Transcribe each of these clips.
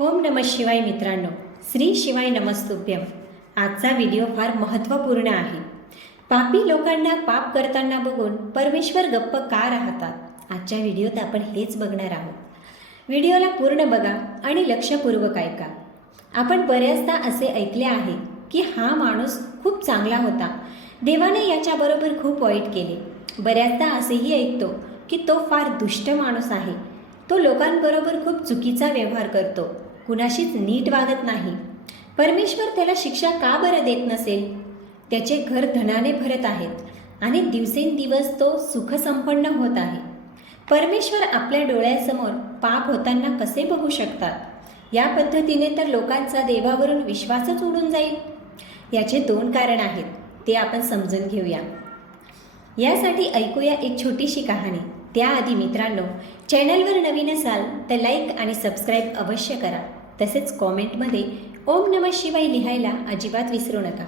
ओम नमः शिवाय मित्रांनो, श्री शिवाय नमस्तुभ्यम. आजचा व्हिडिओ फार महत्त्वपूर्ण आहे. पापी लोकांना पाप करताना बघून परमेश्वर गप्प का राहतात? आजच्या व्हिडिओत आपण हेच बघणार आहोत. व्हिडिओला पूर्ण बघा आणि लक्षपूर्वक ऐका. आपण बऱ्याचदा असे ऐकले आहे की हा माणूस खूप चांगला होता, देवाने याच्याबरोबर खूप वाईट केले. बऱ्याचदा असेही ऐकतो की तो फार दुष्ट माणूस आहे, तो लोकांबरोबर खूप चुकीचा व्यवहार करतो, कुणाशीच नीट वागत नाही. परमेश्वर त्याला शिक्षा का बरं देत नसेल? त्याचे घर धनाने भरत आहेत आणि दिवसेंदिवस तो सुखसंपन्न होत आहे. परमेश्वर आपल्या डोळ्यासमोर पाप होताना कसे बघू शकतात? या पद्धतीने तर लोकांचा देवावरून विश्वासच उडून जाईल. याचे 2 कारण आहेत, ते आपण समजून घेऊया. यासाठी ऐकूया एक छोटीशी कहाणी. त्याआधी मित्रांनो, चॅनलवर नवीन असाल तर लाईक आणि सबस्क्राईब अवश्य करा. तसेच कॉमेंटमध्ये ओम नमः शिवाय लिहायला अजिबात विसरू नका.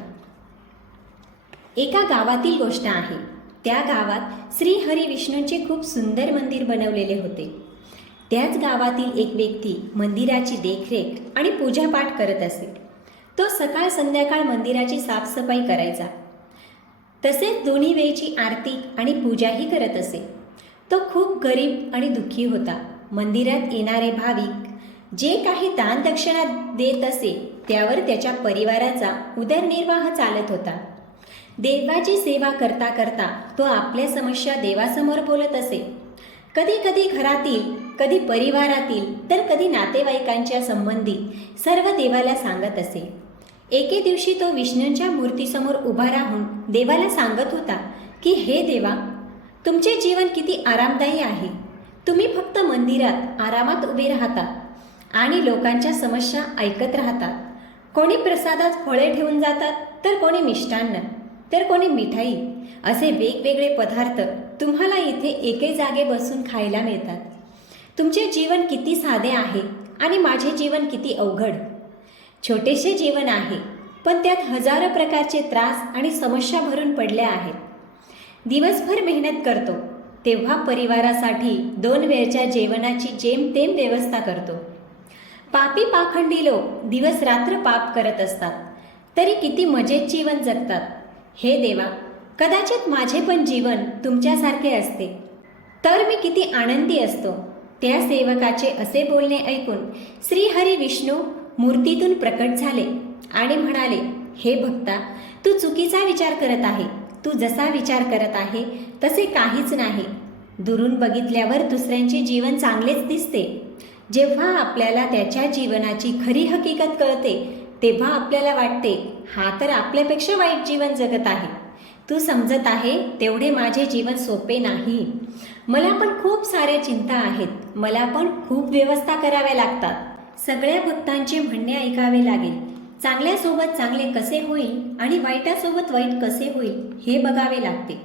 एका गावातील गोष्ट आहे. त्या गावात श्री हरी विष्णूंचे खूप सुंदर मंदिर बनवलेले होते. त्याच गावातील एक व्यक्ती मंदिराची देखरेख आणि पूजापाठ करत असे. तो सकाळ संध्याकाळ मंदिराची साफसफाई करायचा. तसेच दोन्ही वेळची आरती आणि पूजाही करत असे. तो खूप गरीब आणि दुःखी होता. मंदिरात येणारे भाविक जे काही दानदक्षिणा देत असे त्यावर त्याच्या परिवाराचा उदरनिर्वाह चालत होता. देवाची सेवा करता करता तो आपल्या समस्या देवासमोर बोलत असे. कधी कधी घरातील, कधी परिवारातील, तर कधी नातेवाईकांच्या संबंधी सर्व देवाला सांगत असे. एके दिवशी तो विष्णूंच्या मूर्तीसमोर उभा राहून देवाला सांगत होता की हे देवा, तुमचे जीवन किती आरामदायी आहे. तुम्ही फक्त मंदिरात आरामात उभे राहता आणि लोकांच्या समस्या ऐकत राहतात. कोणी प्रसादात फळे ठेवून जातात, तर कोणी मिष्टान्न, तर कोणी मिठाई, असे वेगवेगळे पदार्थ तुम्हाला इथे एके जागे बसून खायला मिळतात. तुमचे जीवन किती साधे आहे आणि माझे जीवन किती अवघड. छोटेसे जीवन आहे, पण त्यात हजारो प्रकारचे त्रास आणि समस्या भरून पडल्या आहेत. दिवसभर मेहनत करतो, तेव्हा परिवारासाठी 2 वेळच्या जेवणाची जेमतेम व्यवस्था करतो. पापी पाखंडी लोक दिवस रात्र पाप करत असतात, तरी किती मजेत जीवन जगतात. हे देवा, कदाचित माझे पण जीवन तुमच्यासारखे असते तर मी किती आनंदी असतो. त्या सेवकाचे असे बोलणे ऐकून श्रीहरी विष्णू मूर्तीतून प्रकट झाले आणि म्हणाले, हे भक्ता, तू चुकीचा विचार करत आहे. तू जसा विचार करत आहे तसे काहीच नाही. दुरून बघितल्यावर दुसऱ्यांचे जीवन चांगलेच दिसते. जेव्हा आपल्याला त्याच्या जीवनाची खरी हकीकत कळते तेव्हा आपल्याला वाटते हा तर आपल्यापेक्षा वाईट जीवन जगत आहे. तू समजत आहे तेवढे माझे जीवन सोपे नाही. मला पण खूप साऱ्या चिंता आहेत. मला पण खूप व्यवस्था कराव्या लागतात. सगळ्या भक्तांचे म्हणणे ऐकावे लागेल. चांगल्यासोबत चांगले कसे होईल आणि वाईटासोबत वाईट कसे होईल हे बघावे लागते.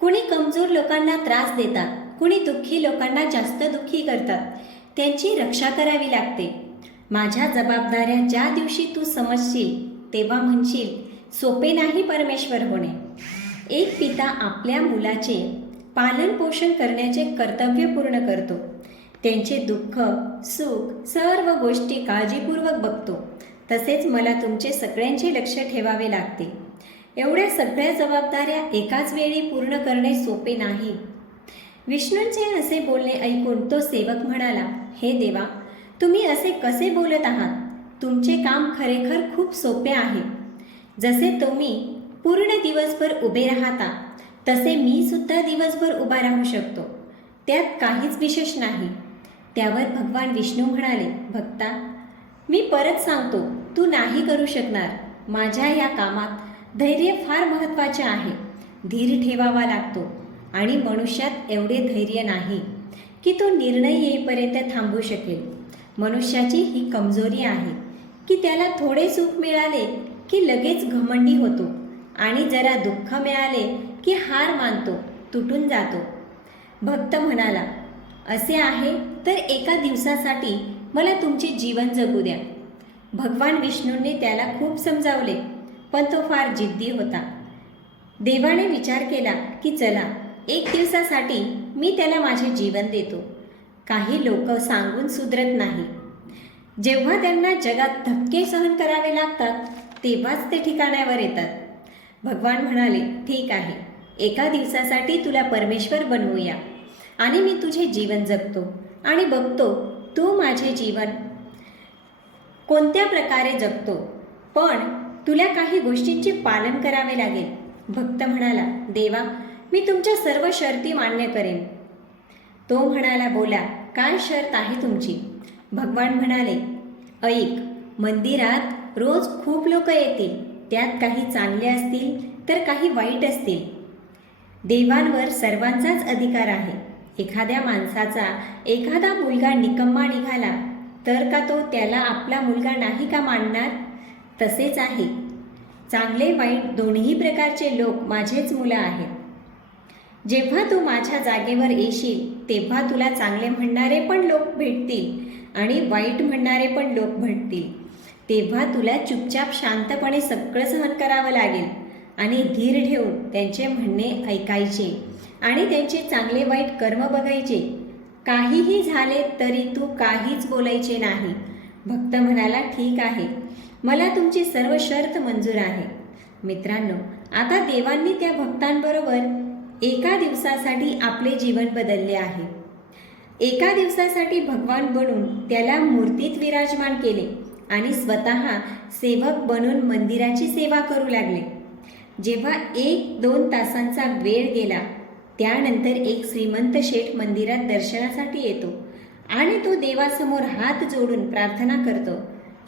कुणी कमजोर लोकांना त्रास देतात, कुणी दुःखी लोकांना जास्त दुःखी करतात. त्यांची रक्षा करावी लागते. माझ्या जबाबदाऱ्या ज्या दिवशी तू समजशील तेव्हा म्हणशील, सोपे नाही परमेश्वर होणे. एक पिता आपल्या मुलाचे पालन पोषण करण्याचे कर्तव्य पूर्ण करतो. त्यांचे दुःख सुख सर्व गोष्टी काळजीपूर्वक बघतो. तसेच मला तुमचे सगळ्यांचे लक्ष ठेवावे लागते. एवढ्या सगळ्या जबाबदाऱ्या एकाच वेळी पूर्ण करणे सोपे नाही. विष्णूंचे असे बोलणे ऐकून तो सेवक म्हणाला, हे देवा, तुम्ही असे कसे बोलत आहात? तुमचे काम खरेखर खूप सोपे आहे. जसे तुम्ही पूर्ण दिवसभर उभे राहता तसे मी सुद्धा दिवसभर उभा राहू शकतो. त्यात काहीच विशेष नाही. त्यावर भगवान विष्णू म्हणाले, भक्ता, मी परत सांगतो, तू नाही करू शकणार. माझ्या या कामात धैर्य फार महत्त्वाचे आहे. धीर ठेवावा लागतो आणि मनुष्यात एवढे धैर्य नाही की तो निर्णय येईपर्यंत थांबू शकेल. मनुष्याची ही कमजोरी आहे की त्याला थोडे सुख मिळाले की लगेच घमंडी होतो आणि जरा दुःख मिळाले की हार मानतो, तुटून जातो. भक्त म्हणाला, असे आहे तर एका दिवसासाठी मला तुमचे जीवन जगू द्या. भगवान विष्णूंनी त्याला खूप समजावले, पण तो फार जिद्दी होता. देवाने विचार केला की चला, 1 दिवसासाठी मी त्याला माझे जीवन देतो. काही लोक सांगून सुधरत नाही. जेव्हा त्यांना जगात धक्के सहन करावे लागतात तेव्हाच ते ठिकाणावर येतात. भगवान म्हणाले, ठीक आहे, एका दिवसासाठी तुला परमेश्वर बनवूया आणि मी तुझे जीवन जगतो आणि बघतो तू माझे जीवन कोणत्या प्रकारे जगतो, पण तुला काही गोष्टींचे पालन करावे लागेल. भक्त म्हणाला, देवा, मी तुमच्या सर्व शर्ती मान्य करेन. तो म्हणाला, बोला, काय शर्त आहे तुमची? भगवान म्हणाले, ऐक, मंदिरात रोज खूप लोक येतील, त्यात काही चांगले असतील तर काही वाईट असतील. देवांवर सर्वांचाच अधिकार आहे. एखाद्या माणसाचा एखादा मुलगा निकम्मा निघाला तर का तो त्याला आपला मुलगा नाही का मानणार? तसेच आहे, चांगले वाईट दोन्ही प्रकारचे लोक माझेच मुलं आहेत. जेव्हा तू माझ्या जागेवर येशील तेव्हा तुला चांगले म्हणणारे पण लोक भेटतील आणि वाईट म्हणणारे पण लोक भेटतील. तेव्हा तुला चुपचाप शांतपणे सगळं सहन करावं लागेल आणि धीर ठेवून त्यांचे म्हणणे ऐकायचे आणि त्यांचे चांगले वाईट कर्म बघायचे. काहीही झाले तरी तू काहीच बोलायचे नाही. भक्त म्हणाला, ठीक आहे, मला तुमची सर्व शर्त मंजूर आहे. मित्रांनो, आता देवांनी त्या भक्तांबरोबर एका दिवसासाठी आपले जीवन बदलले आहे. एका दिवसासाठी भगवान बनून त्याला मूर्तीत विराजमान केले आणि स्वतः सेवक बनून मंदिराची सेवा करू लागले. जेव्हा 1-2 तासांचा वेळ गेला त्यानंतर एक श्रीमंत शेठ मंदिरात दर्शनासाठी येतो आणि तो देवासमोर हात जोडून प्रार्थना करतो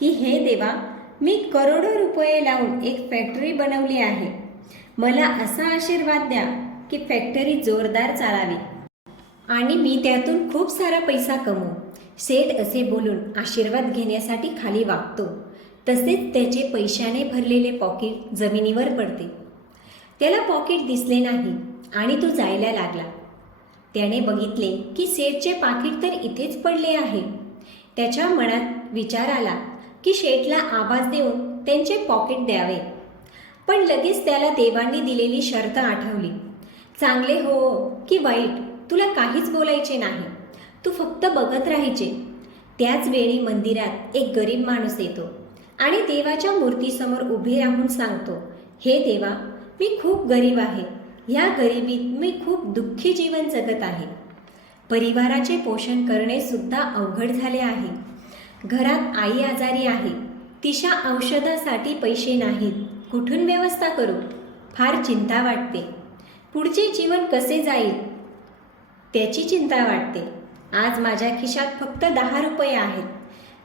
की हे देवा, मी करोडो रुपये लावून एक फॅक्टरी बनवली आहे. मला असा आशीर्वाद द्या की फॅक्टरी जोरदार चालावी आणि मी त्यातून खूप सारा पैसा कमवू. शेठ असे बोलून आशीर्वाद घेण्यासाठी खाली वाकतो. तसेच त्याचे पैशाने भरलेले पॉकेट जमिनीवर पडते. त्याला पॉकेट दिसले नाही आणि तो जायला लागला. त्याने बघितले की शेठचे पाकीट तर इथेच पडले आहे. त्याच्या मनात विचार आला की शेठला आवाज देऊन त्यांचे पॉकेट द्यावे. पण लगेच त्याला देवांनी दिलेली शर्त आठवली. चांगले हो की वाईट तुला काहीच बोलायचे नाही, तू फक्त बघत राहायचे. त्याच वेळी मंदिरात एक गरीब माणूस येतो आणि देवाच्या मूर्तीसमोर उभे राहून सांगतो, हे देवा, मी खूप गरीब आहे. ह्या गरिबीत मी खूप दुःखी जीवन जगत आहे. परिवाराचे पोषण करणे सुद्धा अवघड झाले आहे. घरात आई आजारी आहे, तिच्या औषधासाठी पैसे नाहीत. कुठून व्यवस्था करू? फार चिंता वाटते. पुढचे जीवन कसे जाईल त्याची चिंता वाटते. आज माझ्या खिशात फक्त 10 रुपये आहेत.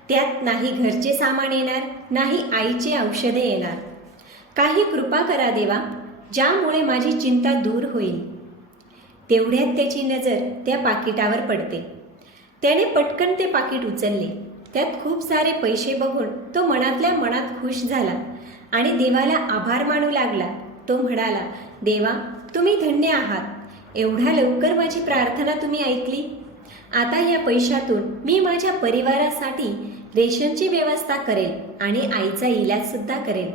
त्यात नाही घरचे सामान येणार, नाही आईचे औषधे येणार. काही कृपा करा देवा, ज्यामुळे माझी चिंता दूर होईल. तेवढ्यात त्याची नजर त्या पाकिटावर पडते. त्याने पटकन ते पाकिट उचलले. त्यात खूप सारे पैसे बघून तो मनातल्या मनात खुश झाला आणि देवाला आभार मानू लागला. तो म्हणाला, देवा, तुम्ही धन्य आहात. एवढ्या लवकर माझी प्रार्थना तुम्ही ऐकली. आता या पैशातून मी माझ्या परिवारासाठी रेशनची व्यवस्था करेल आणि आईचा इलाजसुद्धा करेल.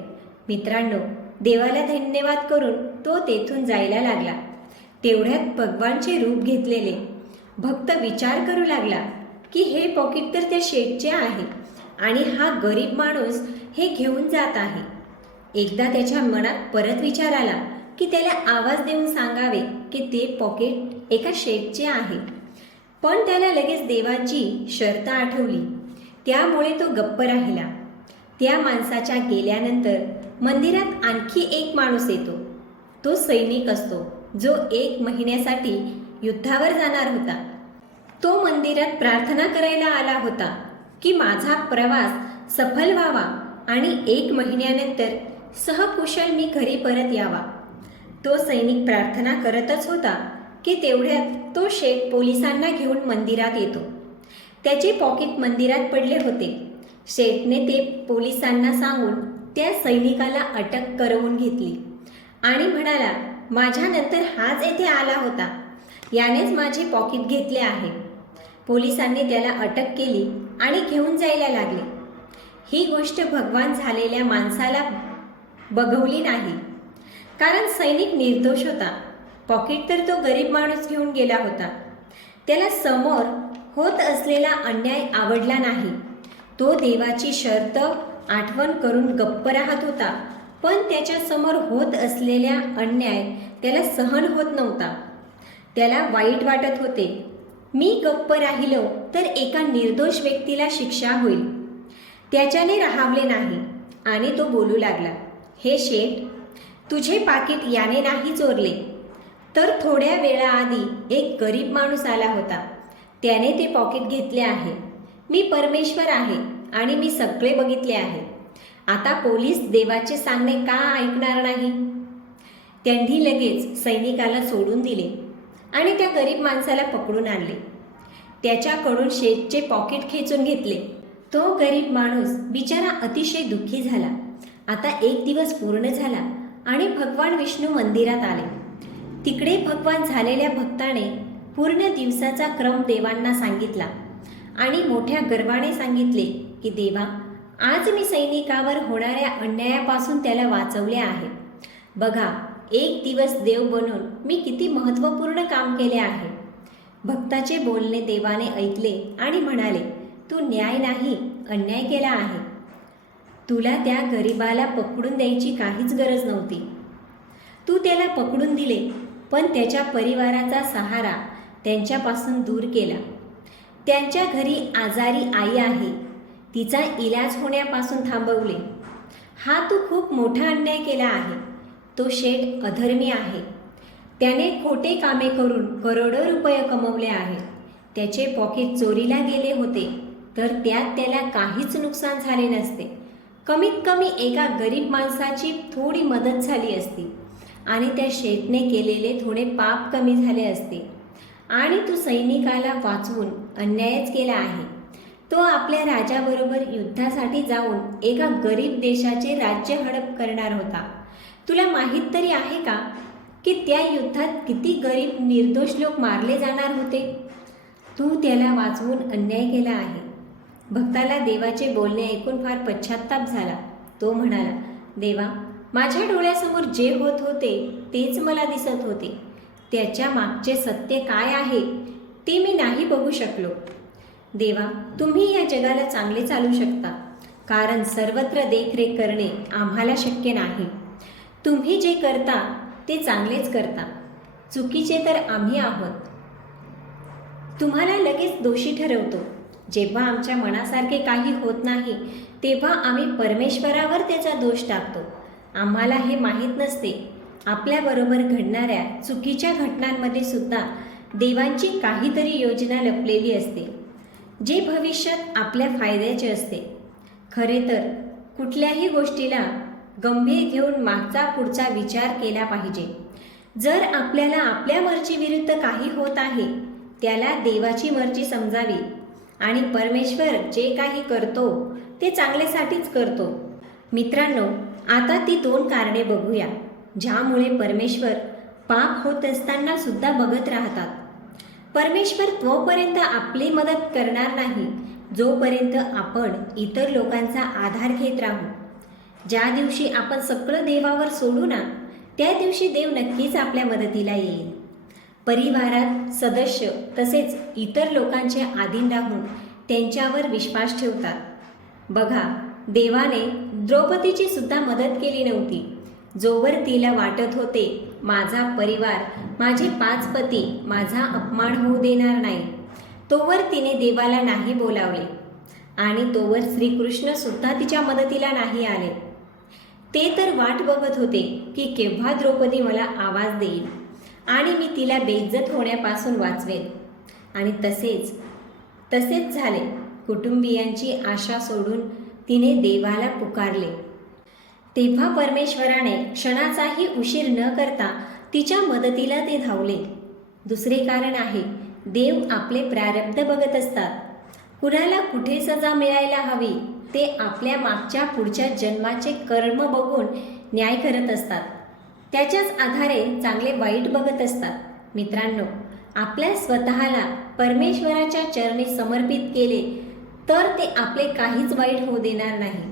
मित्रांनो, देवाला धन्यवाद करून तो तेथून जायला लागला. तेवढ्यात भगवानचे रूप घेतलेले भक्त विचार करू लागला की हे पॉकेट तर त्या शेठचे आहे आणि हा गरीब माणूस हे घेऊन जात आहे. एकदा त्याच्या मनात परत विचार आला की त्याला आवाज देऊन सांगावे की ते पॉकेट एका शेठचे आहे. पण त्याला लगेच देवाची शर्त आठवली. त्यामुळे तो गप्प राहिला. त्या माणसाच्या गेल्यानंतर मंदिरात आणखी एक माणूस येतो. तो सैनिक असतो जो 1 महिन्यासाठी युद्धावर जाणार होता. तो मंदिरात प्रार्थना करायला आला होता की माझा प्रवास सफल व्हावा आणि 1 महिन्यानंतर सहकुशल मी घरी परत यावा. तो सैनिक प्रार्थना करतच होता की तेवढ्यात तो शेठ पोलिसांना घेऊन मंदिरात येतो. त्याचे पॉकेट मंदिरात पडले होते. शेठने ते पोलिसांना सांगून त्या सैनिकाला अटक करवून घेतली आणि म्हणाला, माझ्यानंतर हाच येथे आला होता, यानेच माझे पॉकेट घेतले आहे. पोलिसांनी त्याला अटक केली आणि घेऊन जायला लागले. ही गोष्ट भगवान झालेल्या माणसाला बघवली नाही, कारण सैनिक निर्दोष होता. पॉकेट तर तो गरीब माणूस घेऊन गेला होता. त्याला समोर होत असलेला अन्याय आवडला नाही. तो देवाची शर्त आठवण करून गप्प राहत होता, पण त्याच्या समोर होत असलेल्या अन्याय त्याला सहन होत नव्हता. त्याला वाईट वाटत होते. मी गप्प राहिलो तर एका निर्दोष व्यक्तीला शिक्षा होईल. त्याच्याने राहावले नाही आणि तो बोलू लागला, हे शेठ, तुझे पाकीट याने नाही चोरले, तर थोड्या वेळाआधी एक गरीब माणूस आला होता, त्याने ते पॉकेट घेतले आहे. मी परमेश्वर आहे आणि मी सगळे बघितले आहे. आता पोलीस देवाचे सांगणे का ऐकणार नाही? त्यांनी लगेच सैनिकाला सोडून दिले आणि त्या गरीब माणसाला पकडून आणले. त्याच्याकडून शेठचे पॉकेट खेचून घेतले. तो गरीब माणूस बिचारा अतिशय दुःखी झाला. आता एक दिवस पूर्ण झाला आणि भगवान विष्णू मंदिरात आले. तिकडे भगवान झालेल्या भक्ताने पूर्ण दिवसाचा क्रम देवांना सांगितला आणि मोठ्या गर्वाने सांगितले की देवा, आज मी सैनिकावर होणाऱ्या अन्यायापासून त्याला वाचवले आहे. बघा, एक दिवस देव बनून मी किती महत्त्वपूर्ण काम केले आहे. भक्ताचे बोलणे देवाने ऐकले आणि म्हणाले, तू न्याय नाही, अन्याय केला आहे. तुला त्या गरीबाला पकडून द्यायची काहीच गरज नव्हती. तू त्याला पकडून दिले, पण त्याच्या परिवाराचा सहारा त्यांच्यापासून दूर केला. त्यांच्या घरी आजारी आई आहे, तिचा इलाज होण्यापासून थांबवले. हा तू खूप मोठा अन्याय केला आहे. तो शेठ अधर्मी आहे. त्याने खोटे कामे करून करोडो रुपये कमवले आहेत. त्याचे पॉकेट चोरीला गेले होते तर त्यात त्याला काहीच नुकसान झाले नसते. कमीत कमी एका गरीब माणसाची थोडी मदत झाली असती आणि त्या शेठने केलेले थोडे पाप कमी झाले असते. आणि तू सैनिकाला वाचवून अन्यायच केला आहे. तो आपल्या राजाबरोबर युद्धासाठी जाऊन एका गरीब देशाचे राज्य हडप करणार होता. तुला माहीत तरी आहे का की त्या युद्धात किती गरीब निर्दोष लोक मारले जाणार होते? तू त्याला वाचवून अन्याय केला आहे. भक्ताला देवाचे बोलणे ऐकून फार पश्चात्ताप झाला. तो म्हणाला, देवा, माझ्या डोळ्यासमोर जे होत होते तेच मला दिसत होते. त्याच्या मागचे सत्य काय आहे ते मी नाही बघू शकलो. देवा, तुम्ही या जगाला चांगले चालू शकता, कारण सर्वत्र देखरेख करणे आम्हाला शक्य नाही. तुम्ही जे करता ते चांगलेच करता, चुकीचे तर आम्ही आहोत. तुम्हाला लगेच दोषी ठरवतो. जेव्हा आमच्या मनासारखे काही होत नाही तेव्हा आम्ही परमेश्वरावर त्याचा दोष टाकतो. आम्हाला हे माहीत नसते, आपल्याबरोबर घडणाऱ्या चुकीच्या घटनांमध्ये सुद्धा देवांची काहीतरी योजना लपलेली असते, जे भविष्यात आपल्या फायद्याचे असते. खरे तर कुठल्याही गोष्टीला गंभीर घेऊन मागचा पुढचा विचार केला पाहिजे. जर आपल्याला आपल्या मर्जीविरुद्ध काही होत आहे, त्याला देवाची मर्जी समजावी आणि परमेश्वर जे काही करतो ते चांगल्यासाठीच करतो. मित्रांनो, आता ती 2 कारणे बघूया ज्यामुळे परमेश्वर पाप होत असताना सुद्धा बघत राहतात. परमेश्वर तोपर्यंत आपली मदत करणार नाही जोपर्यंत आपण इतर लोकांचा आधार घेत राहू. ज्या दिवशी आपण सगळं देवावर सोडू ना, त्या दिवशी देव नक्कीच आपल्या मदतीला येईल. परिवारात सदस्य तसेच इतर लोकांच्या अधीन राहून त्यांच्यावर विश्वास ठेवतात. बघा, देवाने द्रौपदीची सुद्धा मदत केली नव्हती. जोवर तिला वाटत होते माझा परिवार, माझे 5 पती माझा अपमान होऊ देणार नाही, तोवर तिने देवाला नाही बोलावले आणि तोवर श्रीकृष्ण सुद्धा तिच्या मदतीला नाही आले. ते तर वाट बघत होते की केव्हा द्रौपदी मला आवाज देईल आणि मी तिला बेइज्जत होण्यापासून वाचवेन. आणि तसेच झाले. कुटुंबियांची आशा सोडून तिने देवाला पुकारले. तेव्हा परमेश्वराने क्षणाचाही उशीर न करता तिच्या मदतीला ते धावले. दुसरे कारण आहे, देव आपले प्रारब्ध बघत असतात. कुणाला कुठे सजा मिळायला हवी ते आपल्या मागच्या पुढच्या जन्माचे कर्म बघून न्याय करत असतात. त्याच्याच आधारे चांगले वाईट बघत असतात. मित्रांनो, आपल्या स्वतःला परमेश्वराच्या चरणी समर्पित केले तर ते आपले काहीच वाईट होऊ देणार नाही.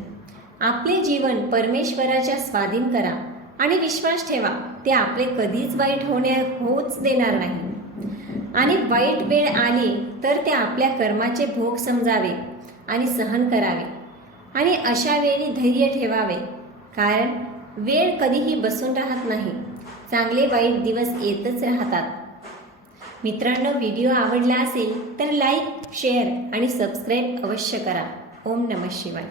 आपले जीवन परमेश्वराच्या स्वाधीन करा आणि विश्वास ठेवा, ते आपले कधीच वाईट होऊच देणार नाही. आणि वाईट वेळ आली तर ते आपल्या कर्माचे भोग समजावे आणि सहन करावे आणि अशा वेळी धैर्य ठेवावे, कारण वेळ कधीही बसून राहत नाही. चांगले वाईट दिवस येतच राहतात. मित्रांनो, व्हिडिओ आवडला असेल तर लाईक, शेअर आणि सबस्क्राईब अवश्य करा. ओम नमः शिवाय.